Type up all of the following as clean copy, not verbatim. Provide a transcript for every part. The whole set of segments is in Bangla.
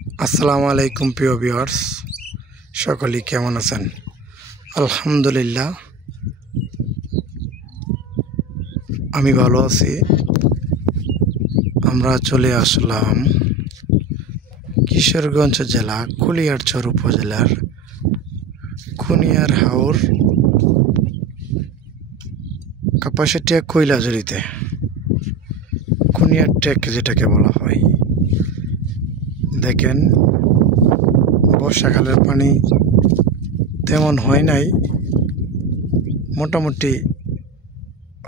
আসসালামু আলাইকুম প্রিয় ভিউয়ার্স, সকলেই কেমন আছেন? আলহামদুলিল্লাহ আমি ভালো আছি। আমরা চলে আসলাম কিশোরগঞ্জ জেলা কুলিয়ারচর উপজেলার খুনিয়ার হাওর কাপাসিয়া কৈলাজুড়িতে, খুনিয়ার ট্রেক যেটাকে বলা হয়। দেখেন, বর্ষাকালের পানি তেমন হয় নাই, মোটামুটি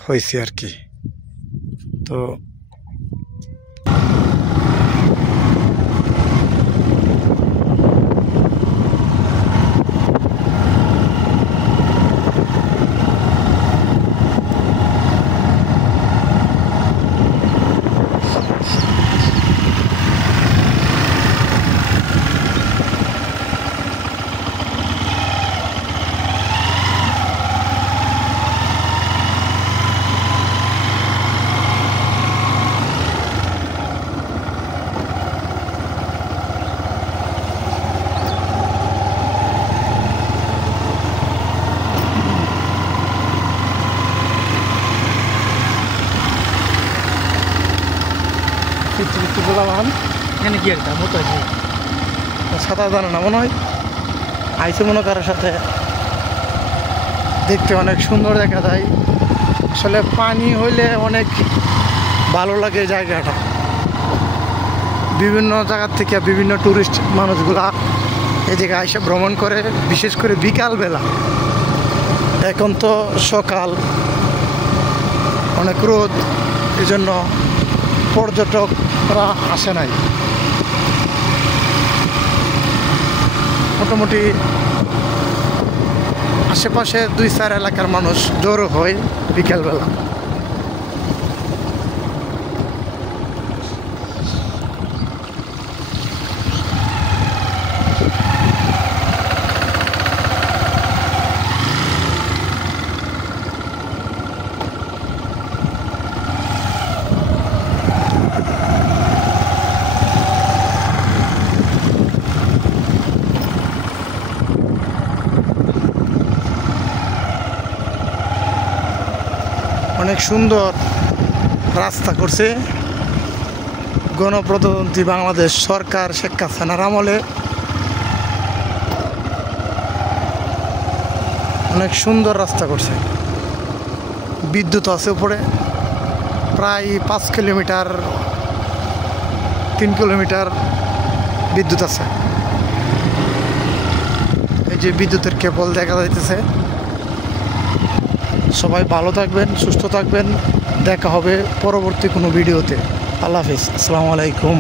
হয়েছে আর কি। তো এখানে কি একটা মতো আছে, সাঁতার জানে না মনে হয়, আইসে মনে কারোর সাথে। দেখতে অনেক সুন্দর দেখা যায়, আসলে পানি হইলে অনেক ভালো লাগে জায়গাটা। বিভিন্ন জায়গার থেকে বিভিন্ন টুরিস্ট মানুষগুলা এই জায়গায় এসে ভ্রমণ করে, বিশেষ করে বিকালবেলা। এখন তো সকাল, অনেক রোদ, এই জন্য পর্যটকরা আসে নাই। মোটামুটি আশেপাশে 2-4 এলাকার মানুষ জড়ো হয় বিকেলবেলা। অনেক সুন্দর রাস্তা করছে গণপ্রজাতন্ত্রী বাংলাদেশ সরকার শেখ হাসিনার আমলে। অনেক সুন্দর রাস্তা করছে, বিদ্যুৎ আছে উপরে, প্রায় 5 কিলোমিটার 3 কিলোমিটার বিদ্যুৎ আছে। এই যে বিদ্যুতের কেবল দেখা যাইতেছে। সবাই ভালো থাকবেন, সুস্থ থাকবেন, দেখা হবে পরবর্তী কোনো ভিডিওতে। আল্লাহ হাফিজ, আসসালামু আলাইকুম।